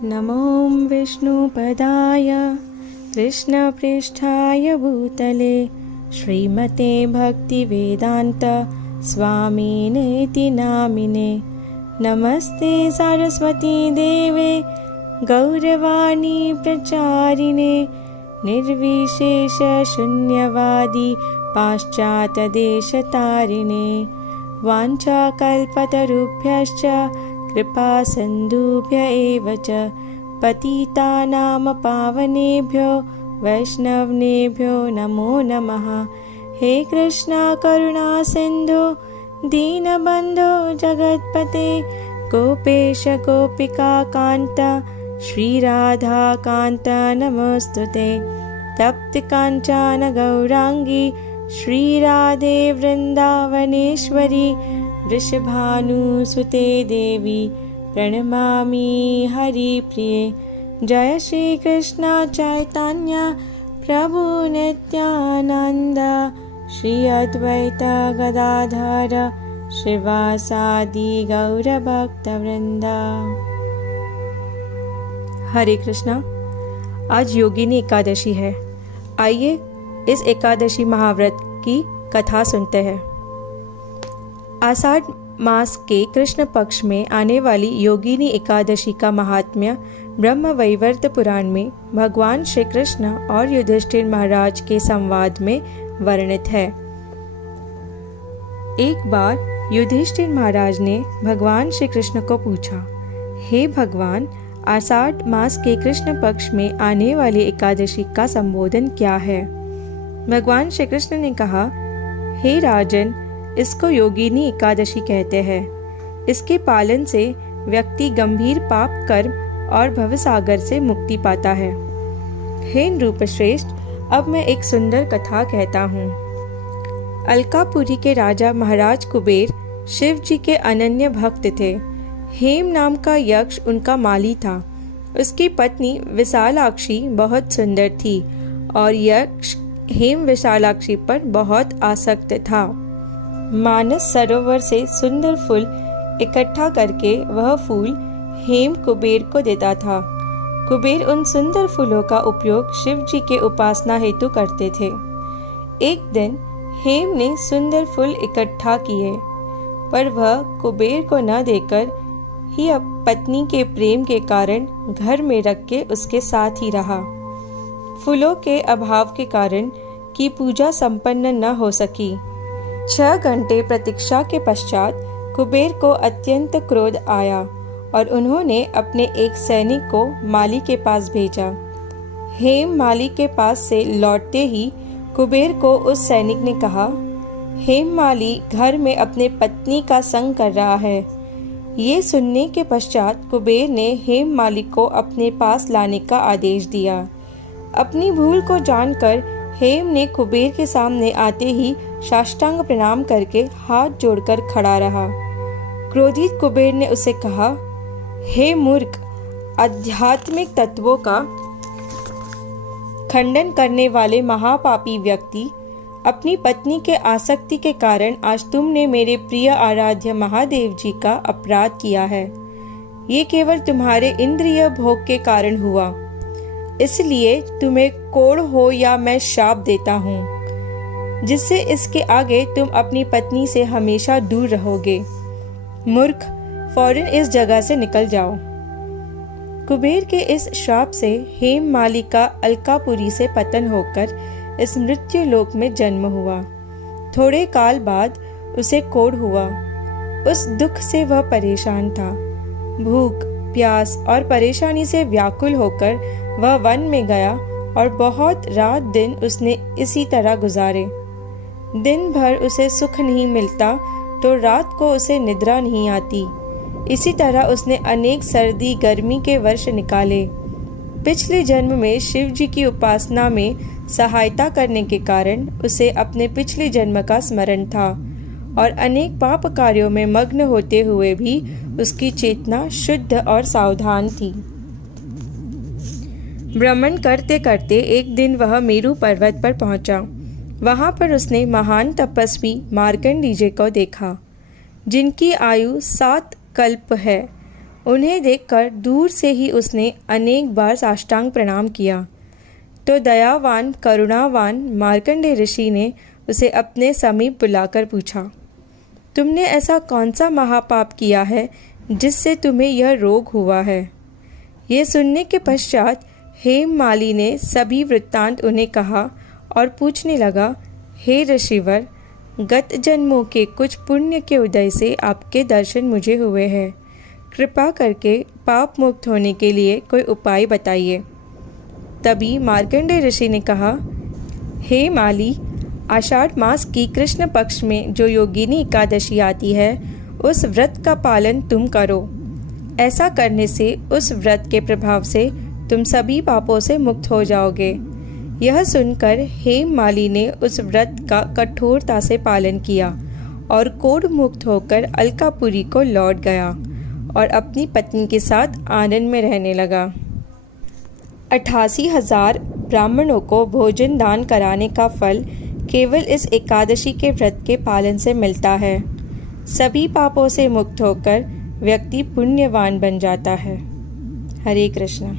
नमो विष्णुपदाय कृष्णपृष्ठाय भूतले श्रीमते भक्तिवेदान्त स्वामिनेति नामिने। नमस्ते सरस्वती देवे गौरवाणी प्रचारिणे निर्विशेष शून्यवादी पाश्चात्यदेशतारिणे। वाञ्छाकल्पतरुभ्यश्च कृपा सिन्धुभ्य एव च पतितानां पावनेभ्यो वैष्णवेभ्यो नमो नमः। हे कृष्णा करुणा सिन्धु दीनबन्धो जगत्पते गोपेश गोपिका कान्त श्रीराधा कान्त नमोस्तुते। तप्त काञ्चन गौरांगी श्रीराधे वृन्दावनेश्वरी वृषभानुसुते देवी प्रणमामि हरिप्रिये। जय श्री कृष्ण चैतन्य प्रभु नित्यानंद श्री अद्वैत गदाधर श्रीवासादि गौरभक्तवृंद। हरे कृष्णा। आज योगिनी एकादशी है। आइए इस एकादशी महाव्रत की कथा सुनते हैं। आषाढ़ मास के कृष्ण पक्ष में आने वाली योगिनी एकादशी का महात्म्य ब्रह्मवैवर्त पुराण में भगवान श्री कृष्ण और युधिष्ठिर महाराज के संवाद में वर्णित है। एक बार युधिष्ठिर महाराज ने भगवान श्री कृष्ण को पूछा, हे भगवान, आषाढ़ मास के कृष्ण पक्ष में आने वाली एकादशी का संबोधन क्या है? भगवान श्री कृष्ण ने कहा, हे राजन, इसको योगिनी एकादशी कहते हैं। इसके पालन से व्यक्ति गंभीर पाप कर्म और भवसागर से मुक्ति पाता है। हे नृपश्रेष्ठ, अब मैं एक सुंदर कथा कहता हूँ। अलकापुरी के राजा महाराज कुबेर शिव जी के अनन्य भक्त थे। हेम नाम का यक्ष उनका माली था। उसकी पत्नी विशालाक्षी बहुत सुंदर थी और यक्ष हेम विशालाक्षी पर बहुत आसक्त था। मानस सरोवर से सुंदर फूल इकट्ठा करके वह फूल हेम कुबेर को देता था। कुबेर उन सुंदर फूलों का उपयोग शिव जी के उपासना हेतु करते थे। एक दिन हेम ने सुंदर फूल इकट्ठा किए, पर वह कुबेर को न देकर ही पत्नी के प्रेम के कारण घर में रख के उसके साथ ही रहा। फूलों के अभाव के कारण की पूजा संपन्न न हो सकी। 6 घंटे प्रतीक्षा के पश्चात कुबेर को अत्यंत क्रोध आया और उन्होंने अपने एक सैनिक को माली के पास भेजा। हेम माली के पास से लौटते ही कुबेर को उस सैनिक ने कहा, हेम माली घर में अपने पत्नी का संग कर रहा है। ये सुनने के पश्चात कुबेर ने हेम माली को अपने पास लाने का आदेश दिया। अपनी भूल को जानकर हेम ने कुबेर के सामने आते ही साष्टांग प्रणाम करके हाथ जोड़कर खड़ा रहा। क्रोधित कुबेर ने उसे कहा, हे मूर्ख, आध्यात्मिक तत्वों का खंडन करने वाले महापापी व्यक्ति, अपनी पत्नी के आसक्ति के कारण आज तुमने मेरे प्रिय आराध्य महादेव जी का अपराध किया है। ये केवल तुम्हारे इंद्रिय भोग के कारण हुआ, इसलिए तुम्हें कोढ़ हो या मैं शाप देता हूँ, जिससे इसके आगे तुम अपनी पत्नी से हमेशा दूर रहोगे। मूर्ख, फौरन इस जगह से निकल जाओ। कुबेर के इस श्राप से हेम माली का अलकापुरी से पतन होकर इस मृत्यु लोक में जन्म हुआ। थोड़े काल बाद उसे कोढ़ हुआ। उस दुख से वह परेशान था। भूख, प्यास और परेशानी से व्याकुल होकर वह वन में गया और बहुत रात दिन उसने इसी तरह गुजारे। दिन भर उसे सुख नहीं मिलता तो रात को उसे निद्रा नहीं आती। इसी तरह उसने अनेक सर्दी गर्मी के वर्ष निकाले। पिछले जन्म में शिव जी की उपासना में सहायता करने के कारण उसे अपने पिछले जन्म का स्मरण था और अनेक पाप कार्यों में मग्न होते हुए भी उसकी चेतना शुद्ध और सावधान थी। भ्रमण करते करते एक दिन वह मेरु पर्वत पर पहुंचा। वहां पर उसने महान तपस्वी मार्कंडेय जी को देखा, जिनकी आयु 7 कल्प है। उन्हें देखकर दूर से ही उसने अनेक बार साष्टांग प्रणाम किया। तो दयावान करुणावान मार्कंडेय ऋषि ने उसे अपने समीप बुलाकर पूछा, तुमने ऐसा कौन सा महापाप किया है जिससे तुम्हें यह रोग हुआ है? ये सुनने के पश्चात हेममाली ने सभी वृत्तांत उन्हें कहा और पूछने लगा, हे ऋषिवर, गत जन्मों के कुछ पुण्य के उदय से आपके दर्शन मुझे हुए हैं। कृपा करके पाप मुक्त होने के लिए कोई उपाय बताइए। तभी मार्कंडेय ऋषि ने कहा, हे माली, आषाढ़ मास की कृष्ण पक्ष में जो योगिनी एकादशी आती है, उस व्रत का पालन तुम करो। ऐसा करने से उस व्रत के प्रभाव से तुम सभी पापों से मुक्त हो जाओगे। यह सुनकर हेममाली ने उस व्रत का कठोरता से पालन किया और कोढ़ मुक्त होकर अलकापुरी को लौट गया और अपनी पत्नी के साथ आनंद में रहने लगा। 88,000 ब्राह्मणों को भोजन दान कराने का फल केवल इस एकादशी के व्रत के पालन से मिलता है। सभी पापों से मुक्त होकर व्यक्ति पुण्यवान बन जाता है। हरे कृष्ण।